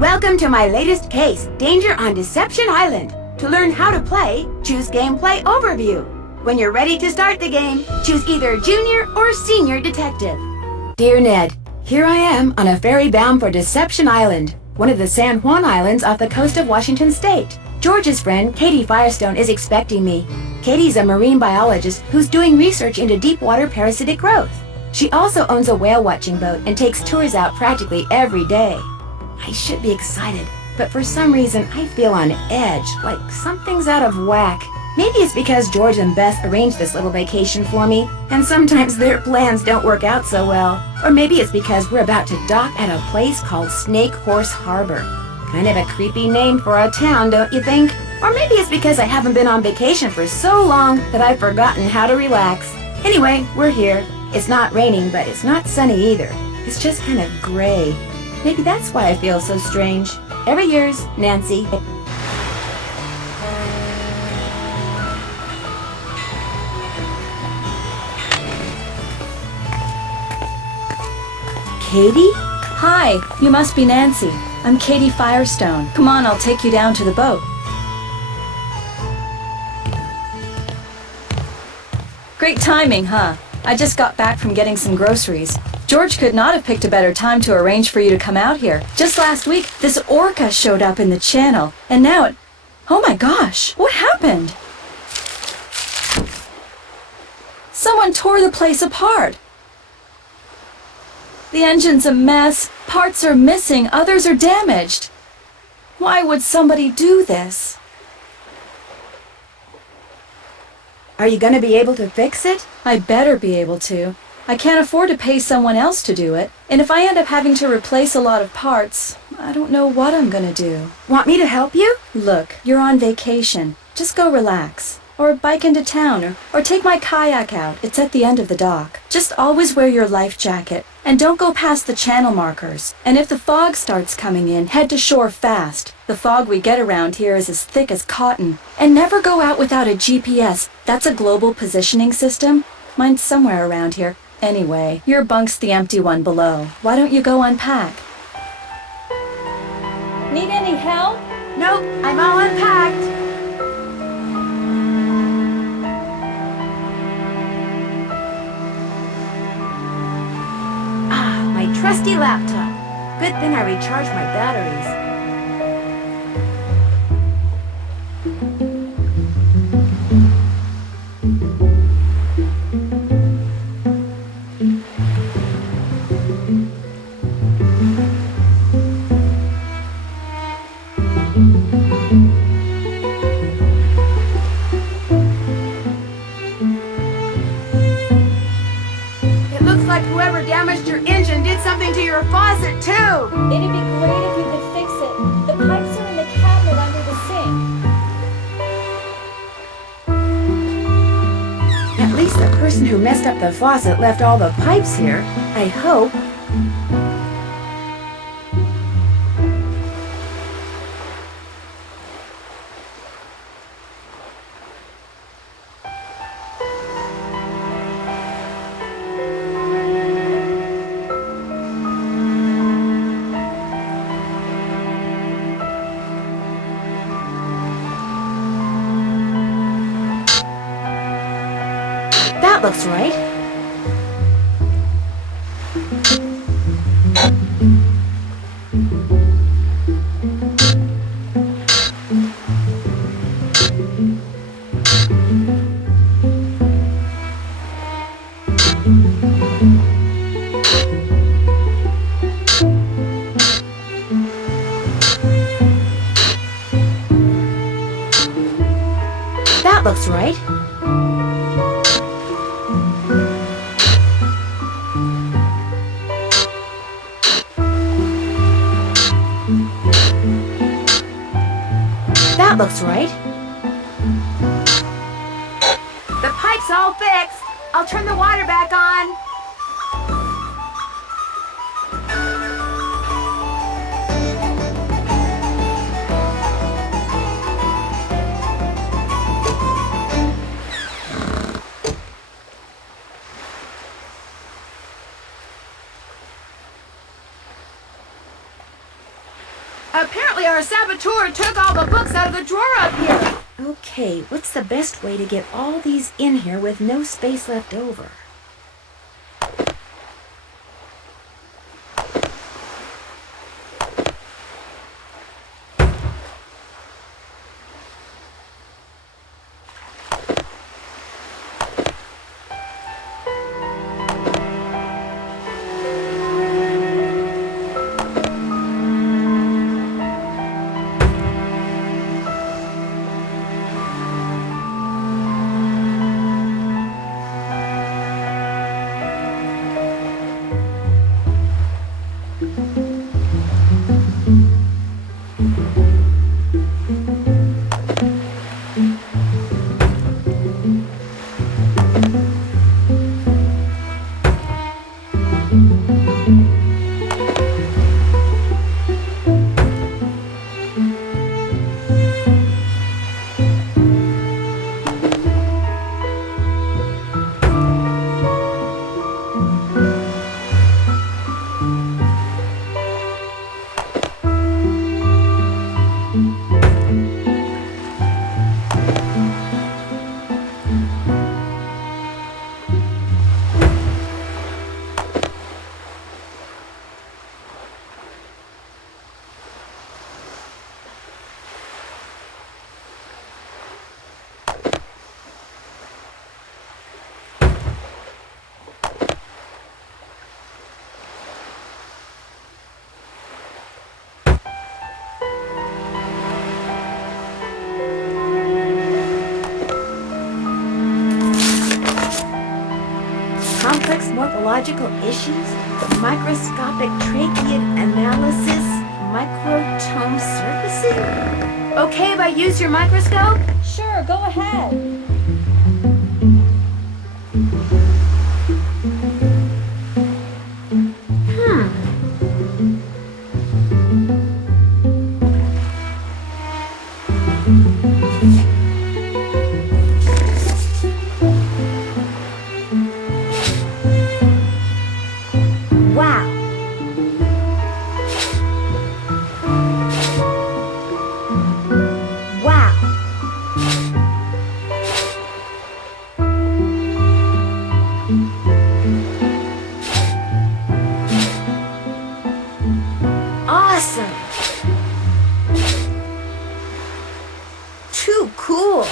Welcome to my latest case, Danger on Deception Island. To learn how to play, choose Gameplay Overview. When you're ready to start the game, choose either Junior or Senior Detective. Dear Ned, here I am on a ferry bound for Deception Island, one of the San Juan Islands off the coast of Washington State. George's friend, Katie Firestone, is expecting me. Katie's a marine biologist who's doing research into deep water parasitic growth. She also owns a whale watching boat and takes tours out practically every day. I should be excited, but for some reason I feel on edge, like something's out of whack. Maybe it's because George and Beth arranged this little vacation for me, and sometimes their plans don't work out so well. Or maybe it's because we're about to dock at a place called Snake Horse Harbor. Kind of a creepy name for a town, don't you think? Or maybe it's because I haven't been on vacation for so long that I've forgotten how to relax. Anyway, we're here. It's not raining, but it's not sunny either. It's just kind of gray. Maybe that's why I feel so strange. Ever yours, Nancy. Katie? Hi, you must be Nancy. I'm Katie Firestone. Come on, I'll take you down to the boat. Great timing, huh? I just got back from getting some groceries. George could not have picked a better time to arrange for you to come out here. Just last week, this orca showed up in the channel, and now it... Oh my gosh, what happened? Someone tore the place apart. The engine's a mess, parts are missing, others are damaged. Why would somebody do this? Are you gonna be able to fix it? I better be able to. I can't afford to pay someone else to do it, and if I end up having to replace a lot of parts, I don't know what I'm gonna do. Want me to help you? Look, you're on vacation. Just go relax. Or bike into town, or take my kayak out. It's at the end of the dock. Just always wear your life jacket, and don't go past the channel markers. And if the fog starts coming in, head to shore fast. The fog we get around here is as thick as cotton. And never go out without a GPS. That's a global positioning system. Mine's somewhere around here. Anyway, your bunk's the empty one below. Why don't you go unpack? Need any help? Nope, I'm all unpacked. My trusty laptop. Good thing I recharged my batteries. It looks like whoever damaged your engine did something to your faucet, too! It'd be great if you could fix it. The pipes are in the cabinet under the sink. At least the person who messed up the faucet left all the pipes here. I hope. That looks right. That looks right. That looks right. The pipe's all fixed. I'll turn the water back on. Apparently our saboteur took all the books out of the drawer up here. Okay, what's the best way to get all these in here with no space left over? Complex morphological issues, microscopic trachea analysis, microtome surfacing? Okay if I use your microscope? Sure, go ahead. Wow. Wow. Awesome. Too cool.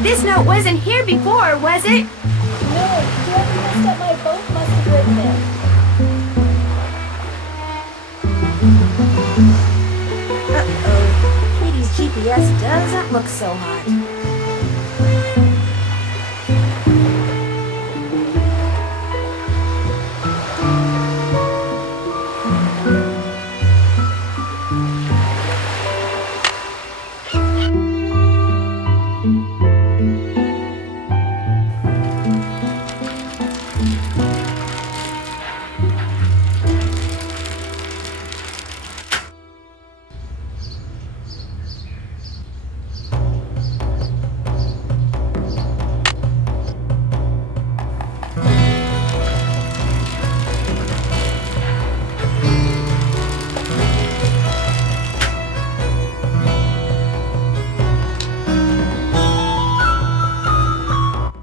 This note wasn't here before, was it? No, whoever messed up my boat must have written it. Uh-oh. Katie's GPS doesn't look so hot.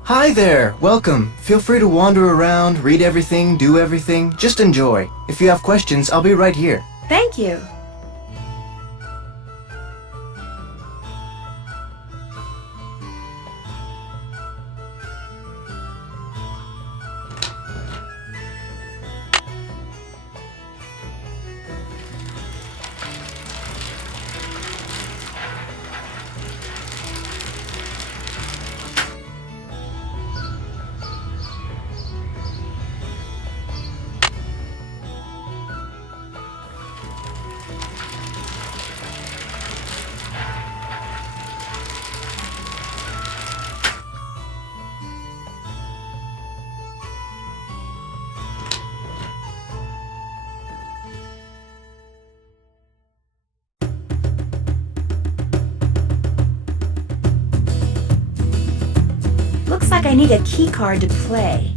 Hi there! Welcome! Feel free to wander around, read everything, do everything. Just enjoy. If you have questions, I'll be right here. Thank you. I need a key card to play.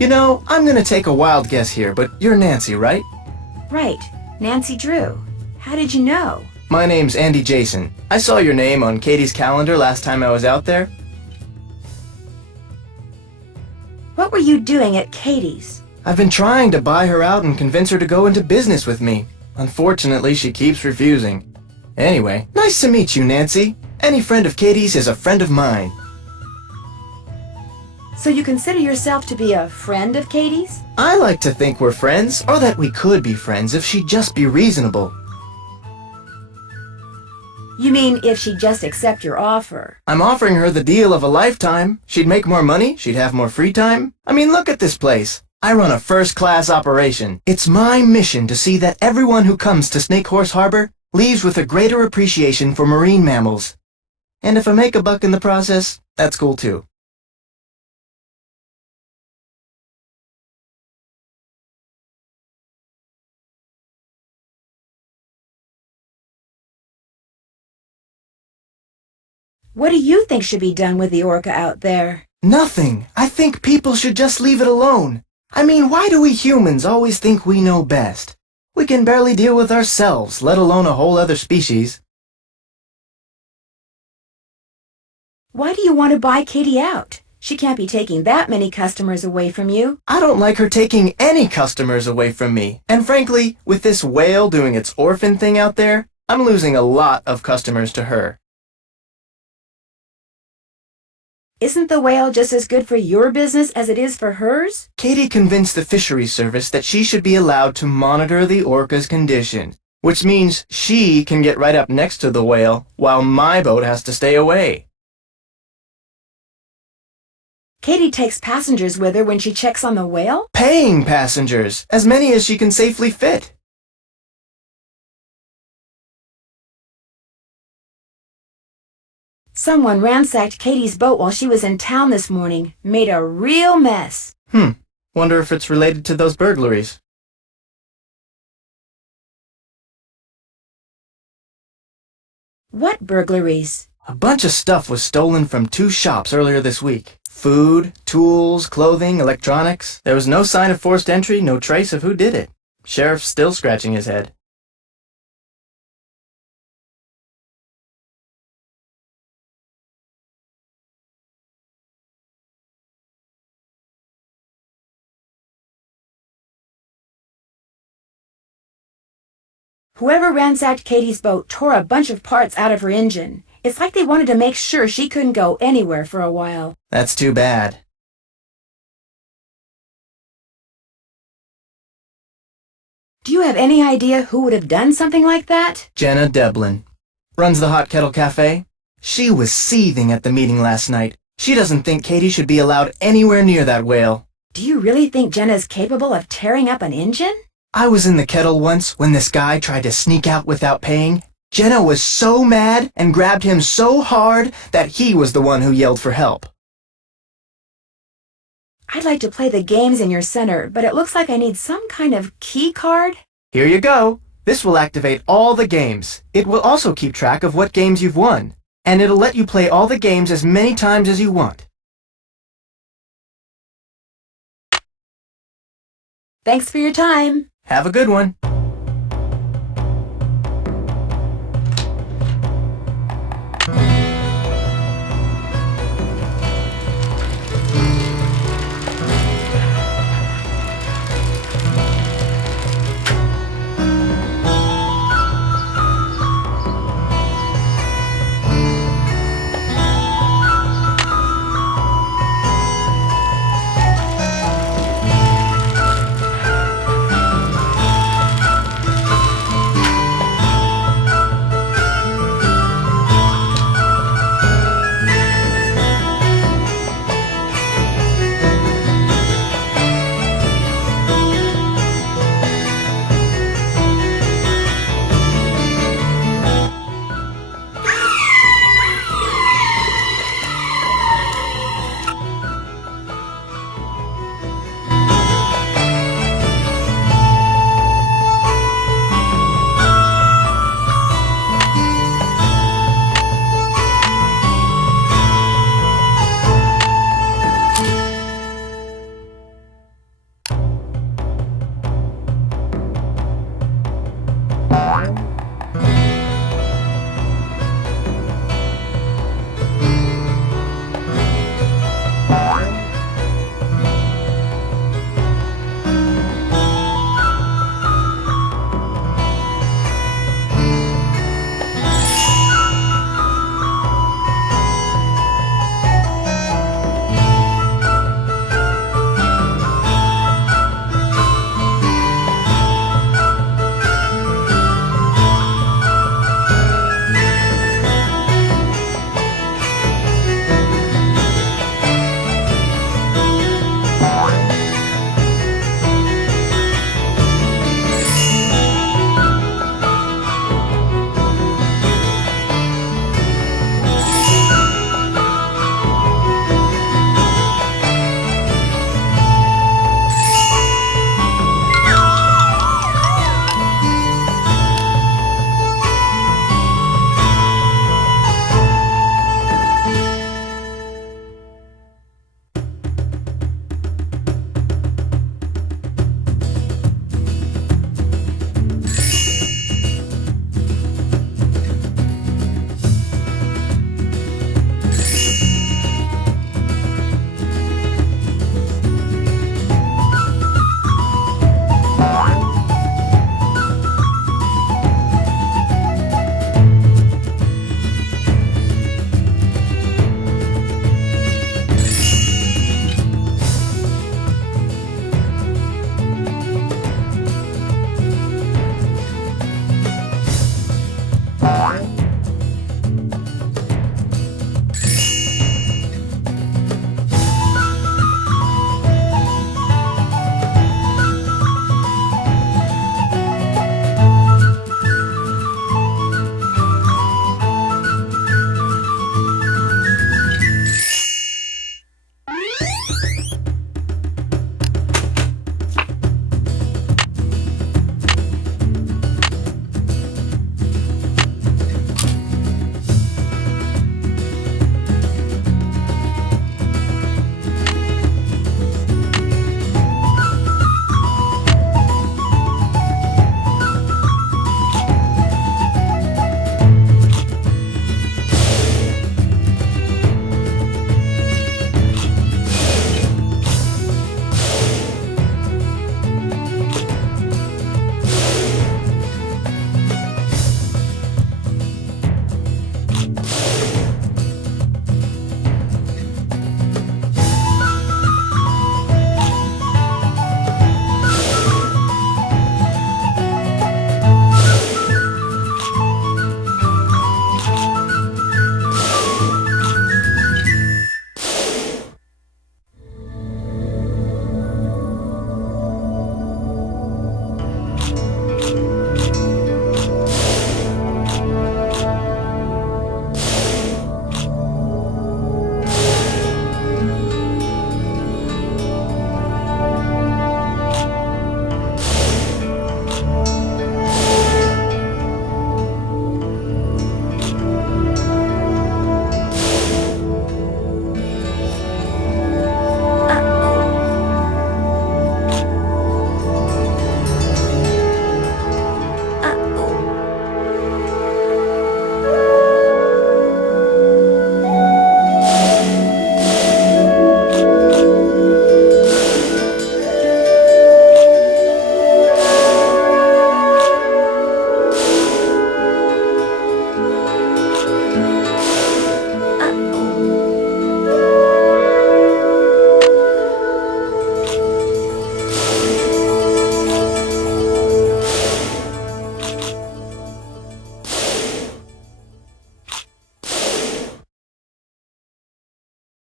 You know, I'm gonna take a wild guess here, but you're Nancy, right? Right, Nancy Drew. How did you know? My name's Andy Jason. I saw your name on Katie's calendar last time I was out there. What were you doing at Katie's? I've been trying to buy her out and convince her to go into business with me. Unfortunately, she keeps refusing. Anyway, nice to meet you, Nancy. Any friend of Katie's is a friend of mine. So you consider yourself to be a friend of Katie's? I like to think we're friends, or that we could be friends if she'd just be reasonable. You mean if she'd just accept your offer? I'm offering her the deal of a lifetime. She'd make more money, she'd have more free time. I mean, look at this place. I run a first-class operation. It's my mission to see that everyone who comes to Snake Horse Harbor leaves with a greater appreciation for marine mammals. And if I make a buck in the process, that's cool too. What do you think should be done with the orca out there? Nothing. I think people should just leave it alone. I mean, why do we humans always think we know best? We can barely deal with ourselves, let alone a whole other species. Why do you want to buy Katie out? She can't be taking that many customers away from you. I don't like her taking any customers away from me. And frankly, with this whale doing its orphan thing out there, I'm losing a lot of customers to her. Isn't the whale just as good for your business as it is for hers? Katie convinced the fisheries service that she should be allowed to monitor the orca's condition, which means she can get right up next to the whale while my boat has to stay away. Katie takes passengers with her when she checks on the whale? Paying passengers, as many as she can safely fit. Someone ransacked Katie's boat while she was in town this morning. Made a real mess. Wonder if it's related to those burglaries. What burglaries? A bunch of stuff was stolen from 2 shops earlier this week. Food, tools, clothing, electronics. There was no sign of forced entry, no trace of who did it. Sheriff's still scratching his head. Whoever ransacked Katie's boat tore a bunch of parts out of her engine. It's like they wanted to make sure she couldn't go anywhere for a while. That's too bad. Do you have any idea who would have done something like that? Jenna Devlin. Runs the Hot Kettle Cafe. She was seething at the meeting last night. She doesn't think Katie should be allowed anywhere near that whale. Do you really think Jenna's capable of tearing up an engine? I was in the kettle once when this guy tried to sneak out without paying. Jenna was so mad and grabbed him so hard that he was the one who yelled for help. I'd like to play the games in your center, but it looks like I need some kind of key card. Here you go. This will activate all the games. It will also keep track of what games you've won. And it'll let you play all the games as many times as you want. Thanks for your time. Have a good one.